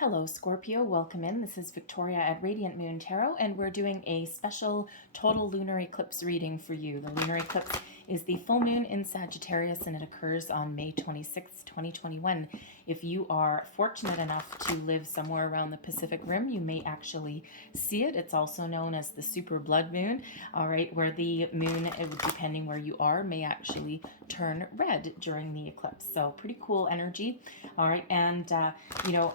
Hello, Scorpio. Welcome in. This is Victoria at Radiant Moon Tarot, and we're doing a special total lunar eclipse reading for you. The lunar eclipse is the full moon in Sagittarius, and it occurs on May 26, 2021. If you are fortunate enough to live somewhere around the Pacific Rim, you may actually see it. It's also known as the super blood moon, all right, where the moon, depending where you are, may actually turn red during the eclipse. So pretty cool energy, all right. And,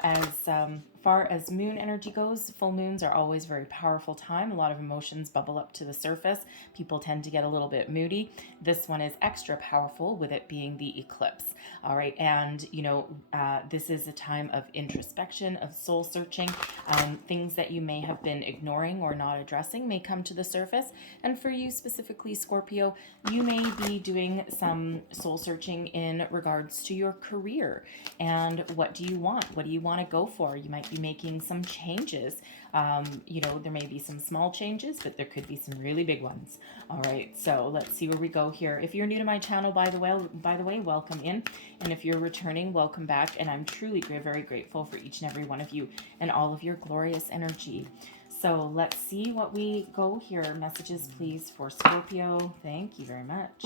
as far as moon energy goes, full moons are always a very powerful time. A lot of emotions bubble up to the surface. People tend to get a little bit moody. This one is extra powerful with it being the eclipse. All right. And, this is a time of introspection, of soul searching. Things that you may have been ignoring or not addressing may come to the surface. And for you specifically, Scorpio, you may be doing some soul searching in regards to your career. And what do you want? What do you want to go for? You might be making some changes. There may be some small changes, but there could be some really big ones. All right, so let's see where we go here. If you're new to my channel, by the way, welcome in. And if you're returning, welcome back. And I'm truly very grateful for each and every one of you and all of your glorious energy. So let's see what we go here. Messages, please, for Scorpio. Thank you very much.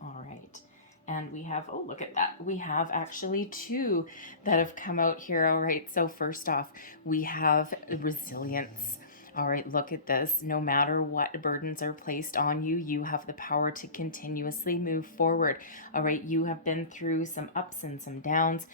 All right. And we have, oh, look at that. We have actually two that have come out here. All right. So first off, we have resilience. All right, look at this. No matter what burdens are placed on you, you have the power to continuously move forward. All right, you have been through some ups and some downs.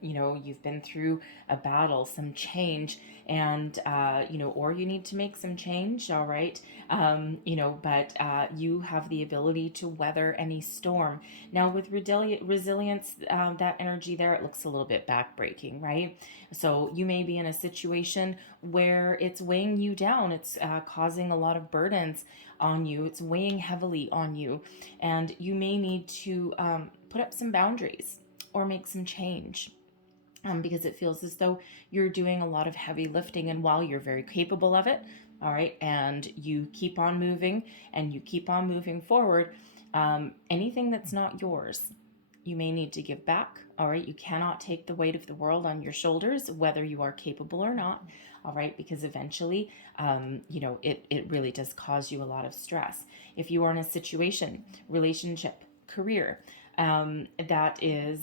You've been through a battle, some change, and, or you need to make some change. All right, but you have the ability to weather any storm. Now, with resilience, that energy there, it looks a little bit backbreaking, right? So you may be in a situation where it's weighing you down. It's causing a lot of burdens on you. It's weighing heavily on you. And you may need to put up some boundaries or make some change. Because it feels as though you're doing a lot of heavy lifting, and while you're very capable of it, all right, and you keep on moving and you keep on moving forward, anything that's not yours, you may need to give back. All right, you cannot take the weight of the world on your shoulders, whether you are capable or not. All right, because eventually, it really does cause you a lot of stress. If you are in a situation, relationship, career, that is,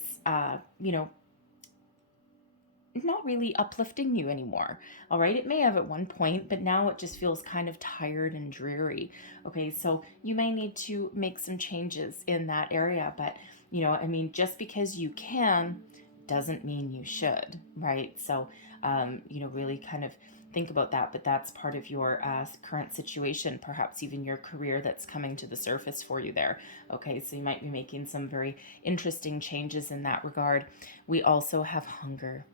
not really uplifting you anymore. All right, it may have at one point, but now it just feels kind of tired and dreary. Okay, so you may need to make some changes in that area, but just because you can doesn't mean you should, right? So really kind of think about that, but that's part of your current situation, perhaps even your career that's coming to the surface for you there. Okay, so you might be making some very interesting changes in that regard. We also have hunger.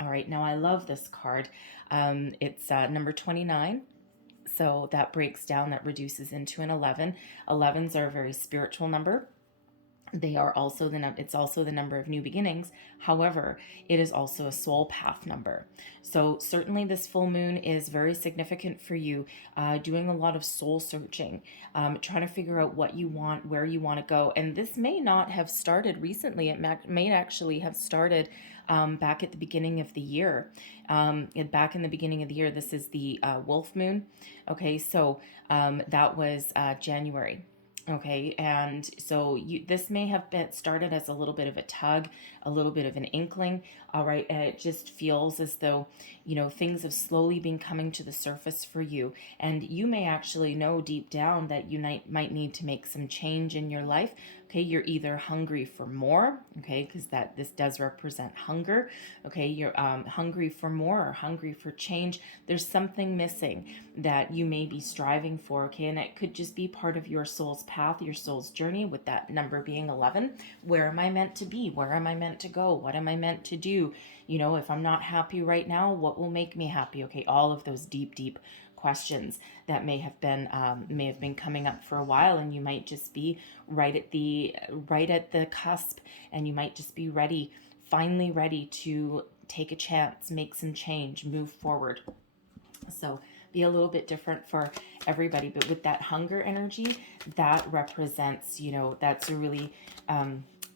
All right, now I love this card. It's number 29. So that breaks down, that reduces into an 11. 11s are a very spiritual number. They are also it's also the number of new beginnings. However, it is also a soul path number. So certainly this full moon is very significant for you, doing a lot of soul searching, trying to figure out what you want, where you want to go. And this may not have started recently. It may actually have started back at the beginning of the year. Back in the beginning of the year, this is the wolf moon. Okay, so that was January. Okay, and so this may have been started as a little bit of a tug, a little bit of an inkling, all right, and it just feels as though, things have slowly been coming to the surface for you, and you may actually know deep down that you might need to make some change in your life. Okay, you're either hungry for more, okay, because this does represent hunger. Okay, you're hungry for more or hungry for change. There's something missing that you may be striving for, okay, and it could just be part of your soul's path, your soul's journey, with that number being 11. Where am I meant to be? Where am I meant to go? What am I meant to do? If I'm not happy right now, what will make me happy? Okay, all of those deep questions that may have been coming up for a while, and you might just be right at the cusp, and you might just be finally ready to take a chance, make some change, move forward. So be a little bit different for everybody, but with that hunger energy, that represents, that's a really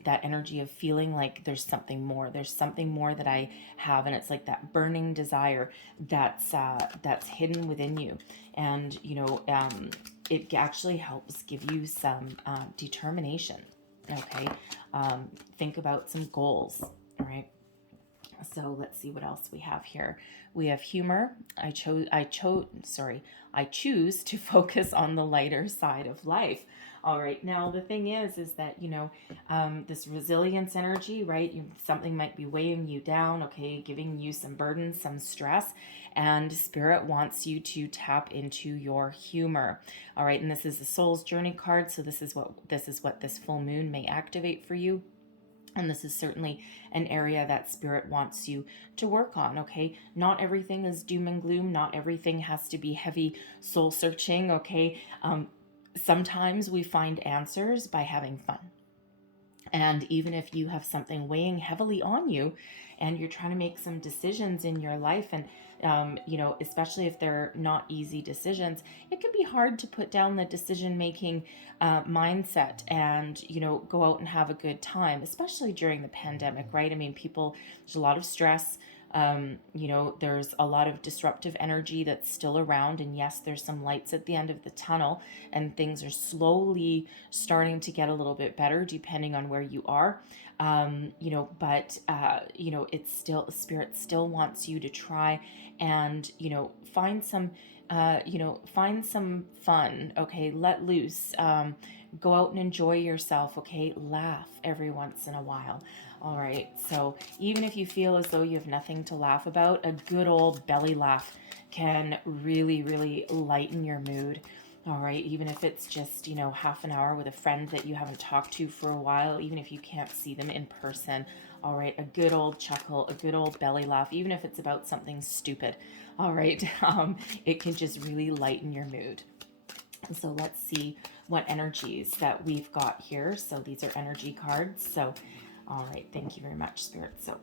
that energy of feeling like there's something more. There's something more that I have, and it's like that burning desire that's hidden within you. And it actually helps give you some determination. Okay, think about some goals. All right. So let's see what else we have here. We have humor. I choose to focus on the lighter side of life. All right. Now the thing is that this resilience energy, right? Something might be weighing you down. Okay, giving you some burden, some stress, and Spirit wants you to tap into your humor. All right, and this is the Soul's Journey card. So this is what this full moon may activate for you. And this is certainly an area that Spirit wants you to work on, okay? Not everything is doom and gloom. Not everything has to be heavy soul searching, okay? Sometimes we find answers by having fun. And even if you have something weighing heavily on you and you're trying to make some decisions in your life, and especially if they're not easy decisions, it can be hard to put down the decision-making mindset and, go out and have a good time, especially during the pandemic, right? I mean, there's a lot of stress. There's a lot of disruptive energy that's still around, and yes, there's some lights at the end of the tunnel, and things are slowly starting to get a little bit better depending on where you are. It's still, Spirit still wants you to try and, find some fun. Okay. Let loose, go out and enjoy yourself. Okay. Laugh every once in a while. All right. So even if you feel as though you have nothing to laugh about, a good old belly laugh can really, really lighten your mood. All right. Even if it's just, half an hour with a friend that you haven't talked to for a while, even if you can't see them in person. All right. A good old chuckle, a good old belly laugh, even if it's about something stupid. All right. It can just really lighten your mood. And so let's see what energies that we've got here. So these are energy cards. So, all right. Thank you very much, Spirit. So,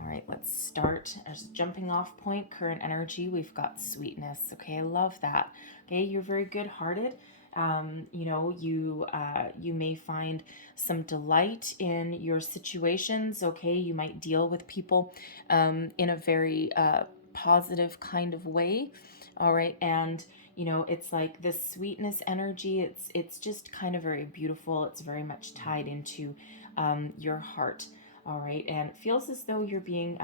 all right, let's start as jumping off point, current energy. We've got sweetness. Okay, I love that. Okay, you're very good-hearted. You may find some delight in your situations. Okay, you might deal with people in a very positive kind of way. All right, and it's like this sweetness energy. It's just kind of very beautiful. It's very much tied into your heart. All right, and it feels as though you're being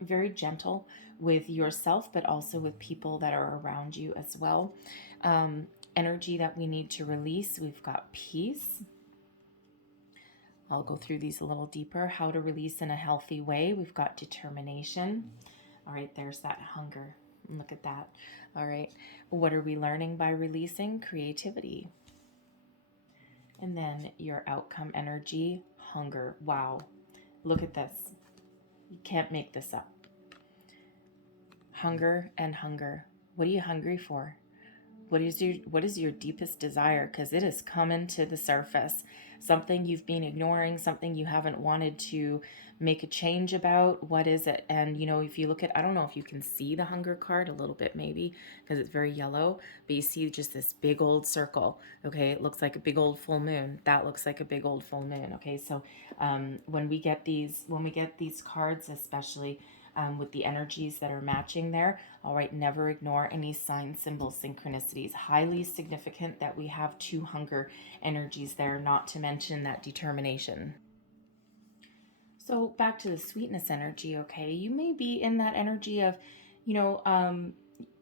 very gentle with yourself, but also with people that are around you as well. Energy that we need to release. We've got peace. I'll go through these a little deeper. How to release in a healthy way. We've got determination. All right, there's that hunger. Look at that. All right, what are we learning by releasing? Creativity. And then your outcome energy, hunger. Wow. Look at this. You can't make this up. Hunger and hunger. What are you hungry for? What is your deepest desire? Because it is coming to the surface. Something you've been ignoring, something you haven't wanted to make a change about. What is it? And if you look at, I don't know if you can see the hunger card a little bit, maybe because it's very yellow, but you see just this big old circle. Okay, it looks like a big old full moon. That looks like a big old full moon. Okay, so when we get these cards, especially with the energies that are matching there. All right, never ignore any sign, symbol, synchronicities. Highly significant that we have two hunger energies there, not to mention that determination. So back to the sweetness energy, okay? You may be in that energy of,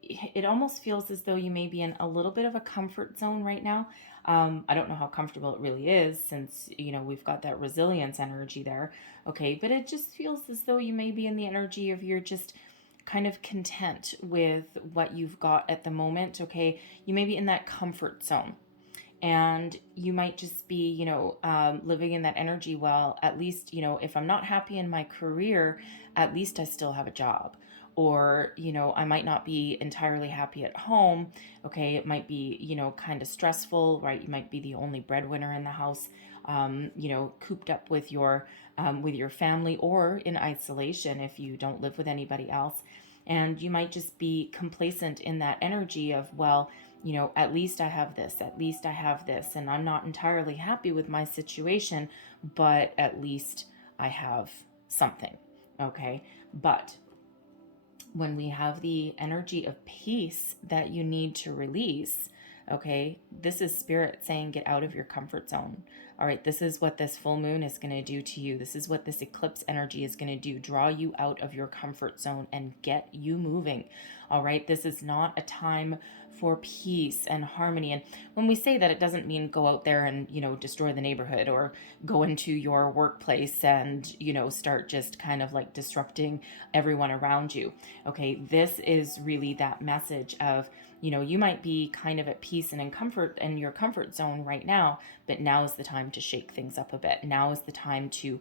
it almost feels as though you may be in a little bit of a comfort zone right now. I don't know how comfortable it really is since, we've got that resilience energy there. Okay, but it just feels as though you may be in the energy of you're just kind of content with what you've got at the moment. Okay, you may be in that comfort zone. And you might just be, living in that energy. Well, at least, if I'm not happy in my career, at least I still have a job. Or, I might not be entirely happy at home. Okay, it might be, kind of stressful, right? You might be the only breadwinner in the house, cooped up with your family, or in isolation if you don't live with anybody else. And you might just be complacent in that energy of, well, at least I have this, at least I have this, and I'm not entirely happy with my situation, but at least I have something, okay? But when we have the energy of peace that you need to release, okay, this is spirit saying get out of your comfort zone. All right, this is what this full moon is going to do to you. This is what this eclipse energy is going to do. Draw you out of your comfort zone and get you moving. All right, this is not a time for peace and harmony. And when we say that, it doesn't mean go out there and, destroy the neighborhood or go into your workplace and, start just kind of like disrupting everyone around you. Okay, this is really that message of, you might be kind of at peace and in comfort in your comfort zone right now, but now is the time to shake things up a bit. Now is the time to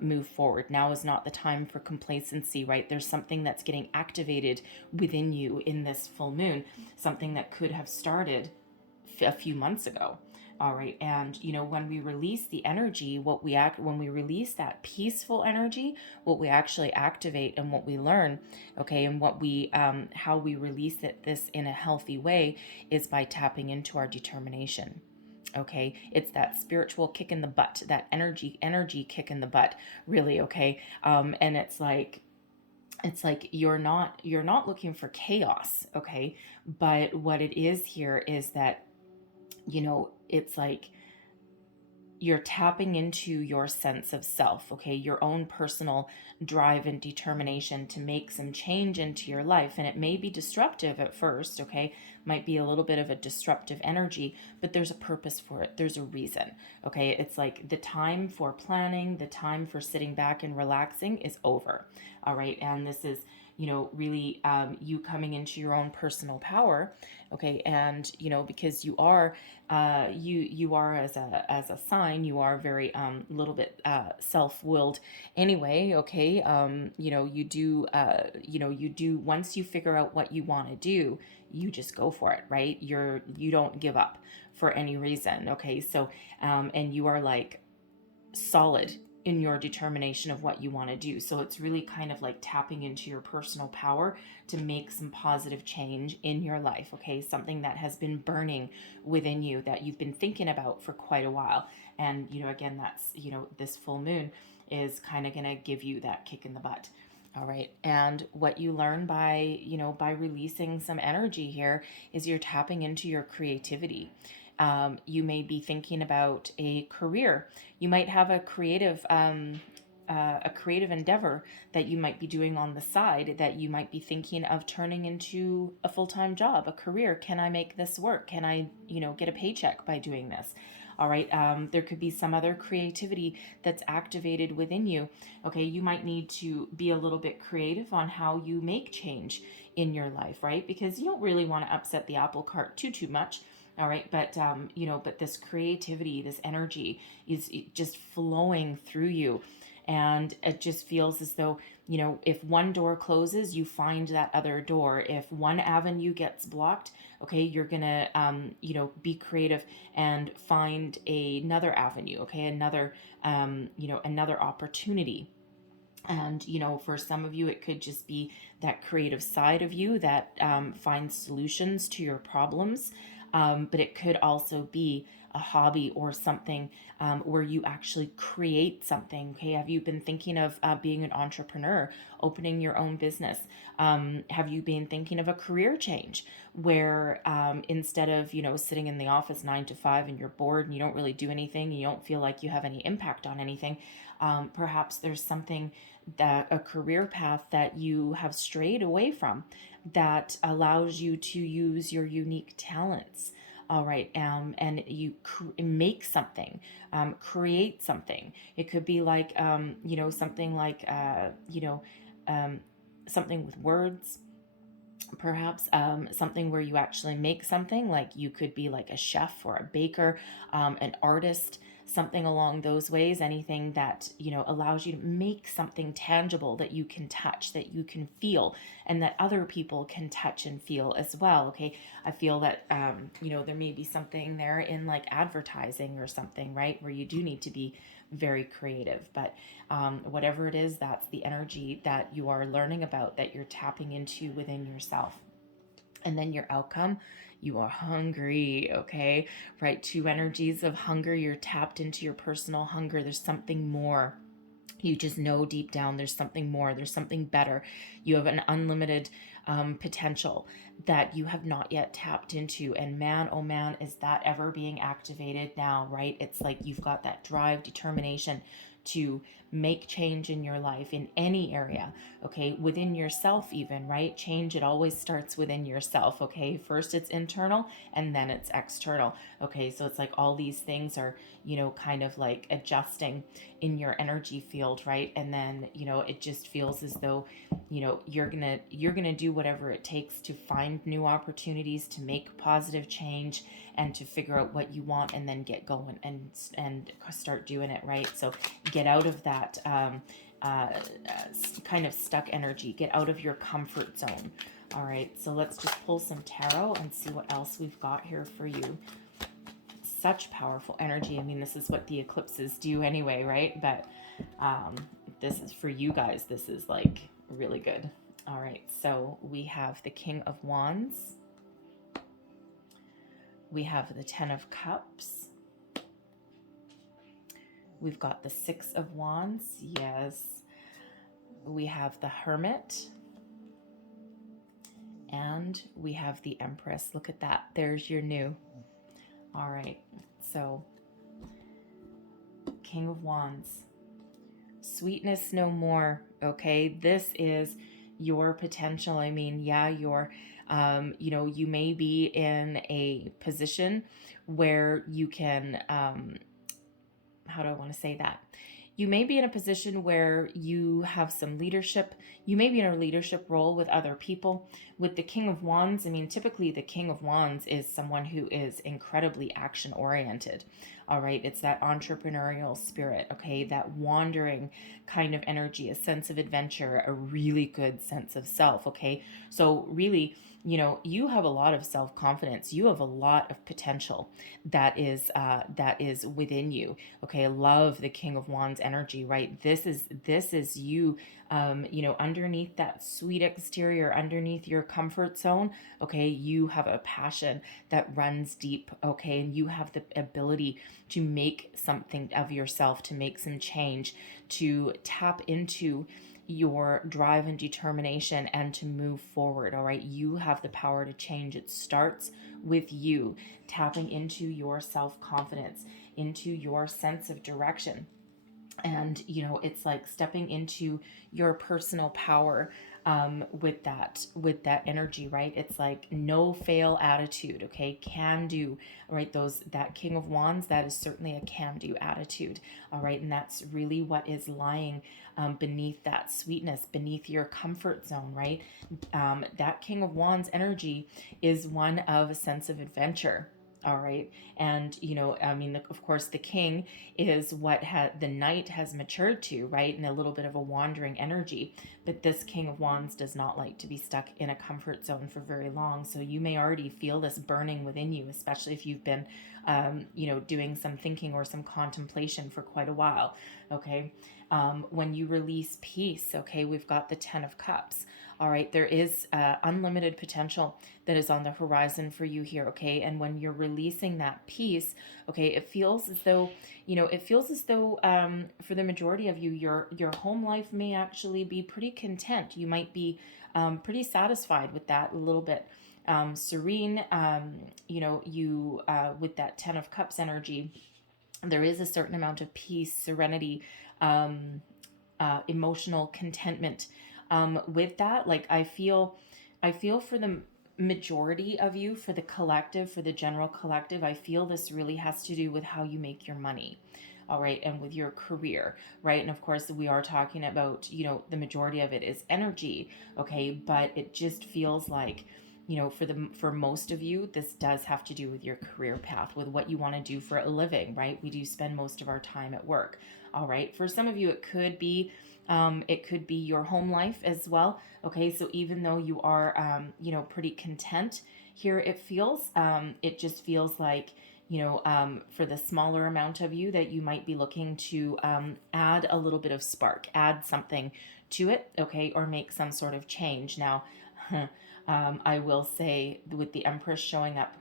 move forward. Now is not the time for complacency, right? There's something that's getting activated within you in this full moon, something that could have started a few months ago. All right. And, when we release the energy, when we release that peaceful energy, what we actually activate and what we learn, okay, and what we, how we release this in a healthy way is by tapping into our determination. Okay. It's that spiritual kick in the butt, that energy kick in the butt, really. Okay. And it's like you're not looking for chaos. Okay. But what it is here is that, it's like you're tapping into your sense of self, okay? Your own personal drive and determination to make some change into your life. And it may be disruptive at first, okay? Might be a little bit of a disruptive energy, but there's a purpose for it. There's a reason, okay? It's like the time for planning, the time for sitting back and relaxing is over, all right? And this is, really you coming into your own personal power, okay? And, because you are as a sign, you are very little bit self-willed anyway, okay? You do once you figure out what you want to do, you just go for it, right? You don't give up for any reason, okay? So and you are like solid in your determination of what you want to do. So it's really kind of like tapping into your personal power to make some positive change in your life, okay? Something that has been burning within you that you've been thinking about for quite a while. And, again, that's, this full moon is kind of going to give you that kick in the butt. All right. And what you learn by releasing some energy here is you're tapping into your creativity. You may be thinking about a career. You might have a creative endeavor that you might be doing on the side that you might be thinking of turning into a full-time job, a career. Can I make this work? Can I, get a paycheck by doing this? All right. There could be some other creativity that's activated within you. Okay. You might need to be a little bit creative on how you make change in your life, right? Because you don't really want to upset the apple cart too much. All right. But, but this creativity, this energy is just flowing through you. And it just feels as though, if one door closes, you find that other door. If one avenue gets blocked, okay, you're going to, be creative and find another avenue, okay, another opportunity. And, for some of you, it could just be that creative side of you that finds solutions to your problems. But it could also be a hobby or something where you actually create something. Okay, have you been thinking of being an entrepreneur, opening your own business? Have you been thinking of a career change where instead of sitting in the office 9 to 5 and you're bored and you don't really do anything, you don't feel like you have any impact on anything, perhaps there's something a career path that you have strayed away from that allows you to use your unique talents. All right. And you make something, create something. It could be like, something like, something with words, perhaps something where you actually make something. Like you could be like a chef or a baker, an artist, something along those ways. Anything that allows you to make something tangible that you can touch, that you can feel, and that other people can touch and feel as well. Okay, I feel that there may be something there in like advertising or something, right, where you do need to be very creative. But whatever it is, that's the energy that you are learning about, that you're tapping into within yourself. And then your outcome, you are hungry, okay? Right? Two energies of hunger. You're tapped into your personal hunger. There's something more. You just know deep down there's something more, there's something better. You have an unlimited potential that you have not yet tapped into. And man, oh man, is that ever being activated now, right? It's like you've got that drive, determination to make change in your life in any area, okay? Within yourself, even, right? Change, it always starts within yourself, okay? First it's internal and then it's external, okay? So it's like all these things are, kind of like adjusting in your energy field, right? And then, it just feels as though, you're gonna do whatever it takes to find new opportunities, to make positive change, and to figure out what you want, and then get going and start doing it, right? So get out of that kind of stuck energy. Get out of your comfort zone. All right, so let's just pull some tarot and see what else we've got here for you. Such powerful energy. I mean, this is what the eclipses do anyway, right? But this is for you guys. This is like really good. All right, so we have the King of Wands. We have the Ten of Cups. We've got the Six of Wands. Yes. We have the Hermit. And we have the Empress. Look at that. There's your new. All right. So, King of Wands. Sweetness no more. Okay. This is your potential. I mean, yeah, you're, you may be in a position where you can, how do I want to say that? You may be in a position where you have some leadership. You may be in a leadership role with other people. With the King of Wands, I mean, typically the King of Wands is someone who is incredibly action-oriented. All right, it's that entrepreneurial spirit, okay? That wandering kind of energy, a sense of adventure, a really good sense of self, okay? So really, you have a lot of self-confidence. You have a lot of potential that is within you. Okay, I love the King of Wands energy, right? This is you, underneath that sweet exterior, underneath your comfort zone. Okay, you have a passion that runs deep. Okay, and you have the ability to make something of yourself, to make some change, to tap into your drive and determination and to move forward. All right, you have the power to change. It starts with you tapping into your self-confidence, into your sense of direction. And it's like stepping into your personal power with that energy, right? It's like no fail attitude. Okay, can do, right? That King of Wands, that is certainly a can do attitude. All right, and that's really what is lying beneath that sweetness, beneath your comfort zone, right? That King of Wands energy is one of a sense of adventure. All right. And, I mean, of course, the king is what the knight has matured to, right? And a little bit of a wandering energy. But this King of Wands does not like to be stuck in a comfort zone for very long. So you may already feel this burning within you, especially if you've been, doing some thinking or some contemplation for quite a while. Okay. When you release peace, okay, we've got the Ten of Cups. All right, there is unlimited potential that is on the horizon for you here, okay? And when you're releasing that peace, okay, it feels as though, for the majority of you, your home life may actually be pretty content. You might be pretty satisfied with that, a little bit serene, with that Ten of Cups energy. There is a certain amount of peace, serenity, emotional contentment with that. Like I feel for the majority of you, for the collective, for the general collective, I feel this really has to do with how you make your money. All right, and with your career, right? And of course, we are talking about, the majority of it is energy, okay? But it just feels like, for most of you, this does have to do with your career path, with what you want to do for a living, right? We do spend most of our time at work. All right, for some of you, it could be your home life as well. Okay, so even though you are, pretty content here, it just feels like, for the smaller amount of you that you might be looking to add a little bit of spark, add something to it, okay, or make some sort of change. Now, I will say with the Empress showing up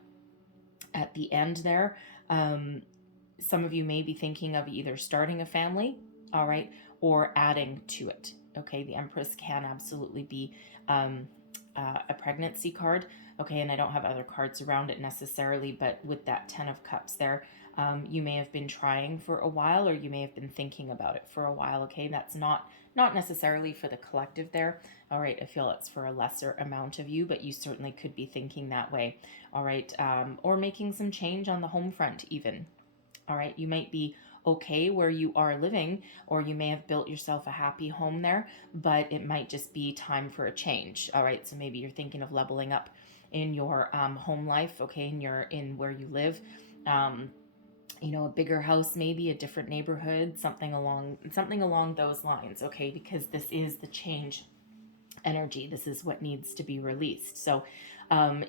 at the end there, some of you may be thinking of either starting a family, all right, or adding to it. Okay, the Empress can absolutely be a pregnancy card. Okay, and I don't have other cards around it necessarily, but with that 10 of Cups there, you may have been trying for a while, or you may have been thinking about it for a while. Okay, that's not necessarily for the collective there. All right, I feel it's for a lesser amount of you, but you certainly could be thinking that way. All right, or making some change on the home front even. All right, you might be okay where you are living, or you may have built yourself a happy home there, but it might just be time for a change. All right, so maybe you're thinking of leveling up in your home life, okay, in where you live. You know, a bigger house, maybe a different neighborhood, something along those lines, okay, because this is the change energy. This is what needs to be released. So,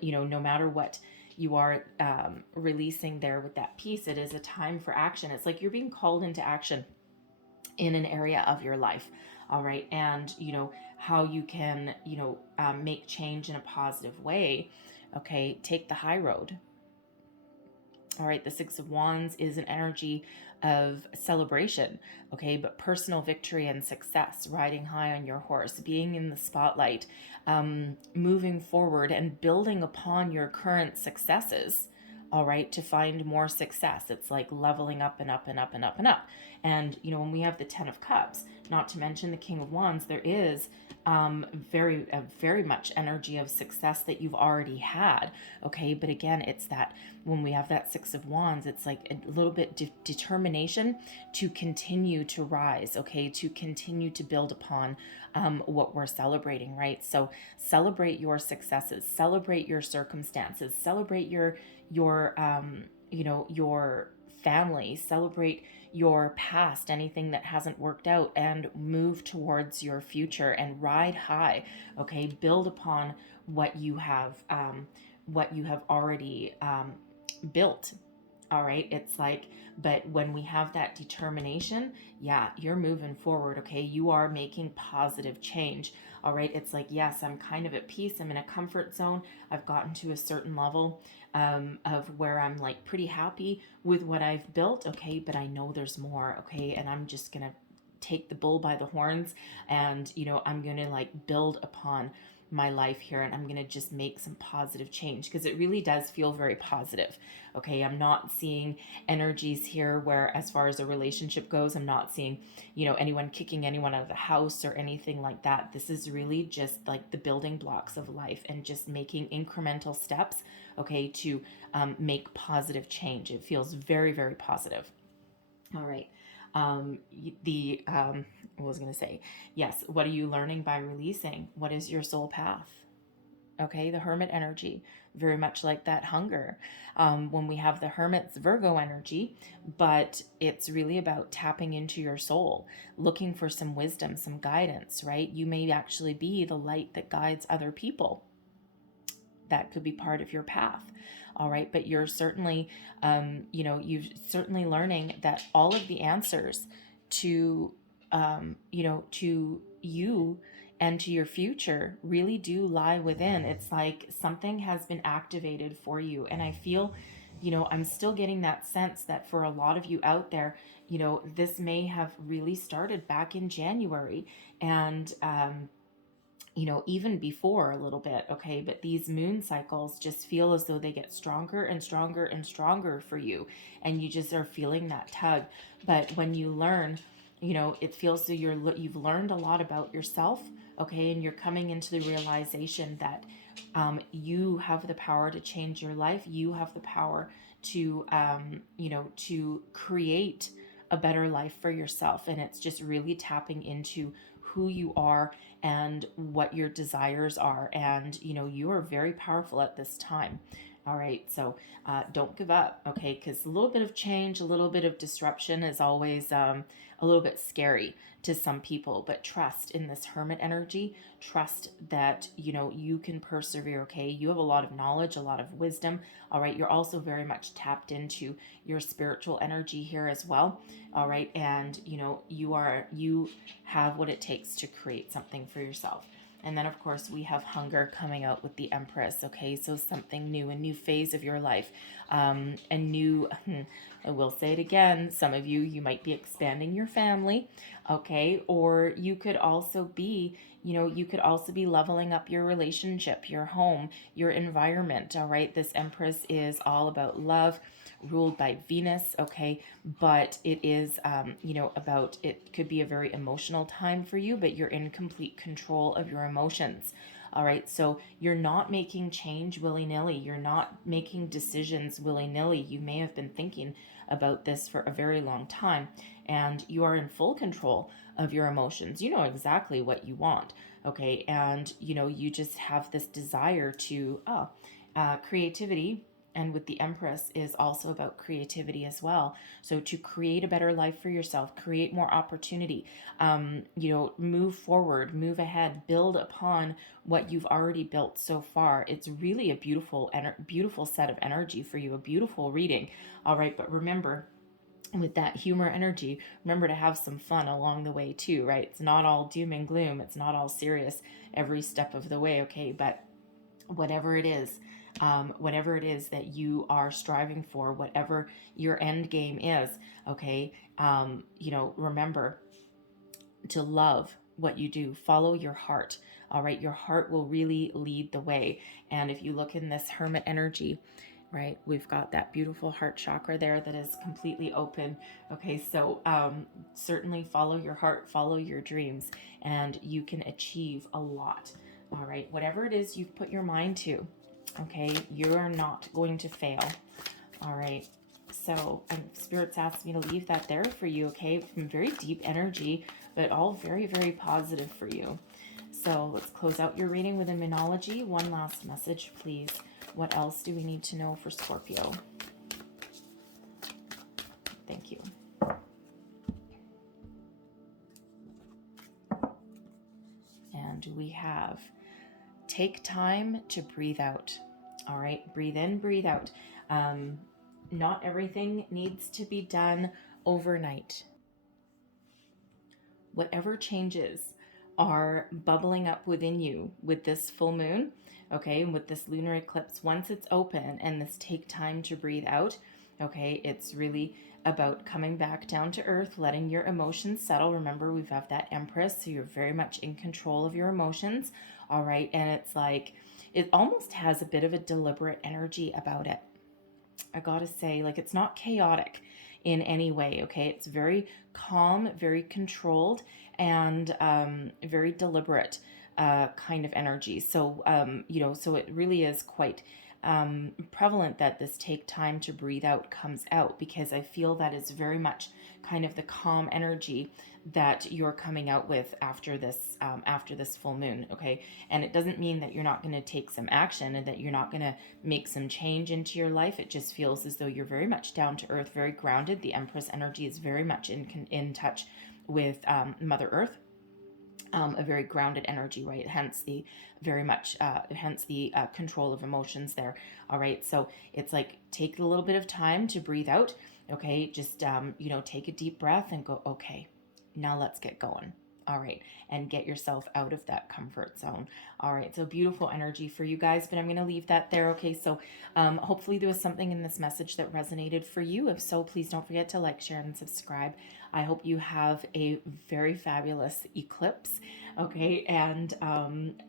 you know, no matter what you are releasing there with that piece, it is a time for action. It's like you're being called into action in an area of your life. All right. And, you know, how you can, you know, make change in a positive way. Okay. Take the high road. All right, the Six of Wands is an energy of celebration, okay, but personal victory and success, riding high on your horse, being in the spotlight, moving forward and building upon your current successes, all right, to find more success. It's like leveling up and up and up and up and up. And, you know, when we have the 10 of Cups, not to mention the King of Wands, there is very much energy of success that you've already had. Okay, but again, it's that when we have that Six of Wands, it's like a little bit determination to continue to rise. Okay, to continue to build upon what we're celebrating, right? So celebrate your successes, celebrate your circumstances, celebrate your you know, your family, celebrate your past, anything that hasn't worked out, and move towards your future and ride high. Okay, build upon what you have already built. All right, it's like, but when we have that determination, yeah, you're moving forward. Okay, you are making positive change. All right, it's like, yes, I'm kind of at peace, I'm in a comfort zone, I've gotten to a certain level of where I'm like pretty happy with what I've built. Okay, but I know there's more. Okay, and I'm just gonna take the bull by the horns, and, you know, I'm gonna like build upon my life here, and I'm going to just make some positive change, because it really does feel very positive. Okay, I'm not seeing energies here where, as far as a relationship goes, I'm not seeing, you know, anyone kicking anyone out of the house or anything like that. This is really just like the building blocks of life and just making incremental steps, okay, to make positive change. It feels very, very positive. All right. What was I going to say? Yes. What are you learning by releasing? What is your soul path? Okay. The Hermit energy, very much like that hunger. When we have the Hermit's Virgo energy, but it's really about tapping into your soul, looking for some wisdom, some guidance, right? You may actually be the light that guides other people. That could be part of your path. All right, but you're certainly, you know, you're certainly learning that all of the answers to, you know, to you and to your future really do lie within. It's like something has been activated for you. And I feel, you know, I'm still getting that sense that for a lot of you out there, you know, this may have really started back in January, and, you know, even before a little bit, okay, but these moon cycles just feel as though they get stronger and stronger and stronger for you, and you just are feeling that tug. But when you learn, you know, it feels so you've learned a lot about yourself, okay, and you're coming into the realization that you have the power to change your life. You have the power to, you know, to create a better life for yourself, and it's just really tapping into who you are and what your desires are. And, you know, you are very powerful at this time. All right. So don't give up. Okay. Because a little bit of change, a little bit of disruption is always a little bit scary to some people, but trust in this Hermit energy. Trust that, you know, you can persevere. Okay. You have a lot of knowledge, a lot of wisdom. All right. You're also very much tapped into your spiritual energy here as well. All right. And, you know, you have what it takes to create something for yourself. And then, of course, we have hunger coming out with the Empress. Okay, so something new, a new phase of your life, a new, I will say it again, some of you, you might be expanding your family, okay, or you could also be, you could also be leveling up your relationship, your home, your environment. All right, this Empress is all about love, ruled by Venus, okay, but it is, about, it could be a very emotional time for you, but you're in complete control of your emotions. All right, so you're not making change willy-nilly. You're not making decisions willy-nilly. You may have been thinking about this for a very long time, and you are in full control of your emotions. You know exactly what you want, okay, and you just have this desire to creativity, and with the Empress is also about creativity as well. So to create a better life for yourself, create more opportunity, move forward, move ahead, build upon what you've already built so far. It's really a beautiful set of energy for you, a beautiful reading. All right, but remember, with that humor energy, remember to have some fun along the way too, right? It's not all doom and gloom. It's not all serious every step of the way, okay? But whatever it is, that you are striving for, whatever your end game is, okay, remember to love what you do. Follow your heart. All right, your heart will really lead the way. And if you look in this Hermit energy, right, we've got that beautiful heart chakra there that is completely open. Okay, so certainly follow your heart, follow your dreams, and you can achieve a lot. All right, whatever it is you've put your mind to, okay, you're not going to fail. All right, so Spirit's asked me to leave that there for you, okay, from very deep energy, but all very, very positive for you. So let's close out your reading with Immunology. One last message, please. What else do we need to know for Scorpio? Thank you. And we have take time to breathe out. All right, breathe in, breathe out. Not everything needs to be done overnight. Whatever changes are bubbling up within you with this full moon, okay, and with this lunar eclipse, once it's open and this take time to breathe out, okay, it's really about coming back down to earth, letting your emotions settle. Remember, we have that Empress, so you're very much in control of your emotions, all right, and it's like, it almost has a bit of a deliberate energy about it. I gotta say, like, it's not chaotic in any way, okay? It's very calm, very controlled, and very deliberate kind of energy. So, so it really is quite prevalent that this take time to breathe out comes out, because I feel that is very much kind of the calm energy that you're coming out with after this full moon, okay? And it doesn't mean that you're not going to take some action and that you're not going to make some change into your life. It just feels as though you're very much down to earth, very grounded. The Empress energy is very much in touch with Mother Earth. A very grounded energy, right? Hence the very much, control of emotions there. All right, so it's like, take a little bit of time to breathe out. Okay, just take a deep breath and go, okay, now let's get going. All right, and get yourself out of that comfort zone. All right, so beautiful energy for you guys, but I'm going to leave that there. Okay, so hopefully there was something in this message that resonated for you. If so, please don't forget to like, share, and subscribe. I hope you have a very fabulous eclipse. Okay, and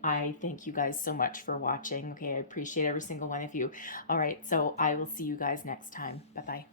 I thank you guys so much for watching. Okay, I appreciate every single one of you. All right, so I will see you guys next time. Bye-bye.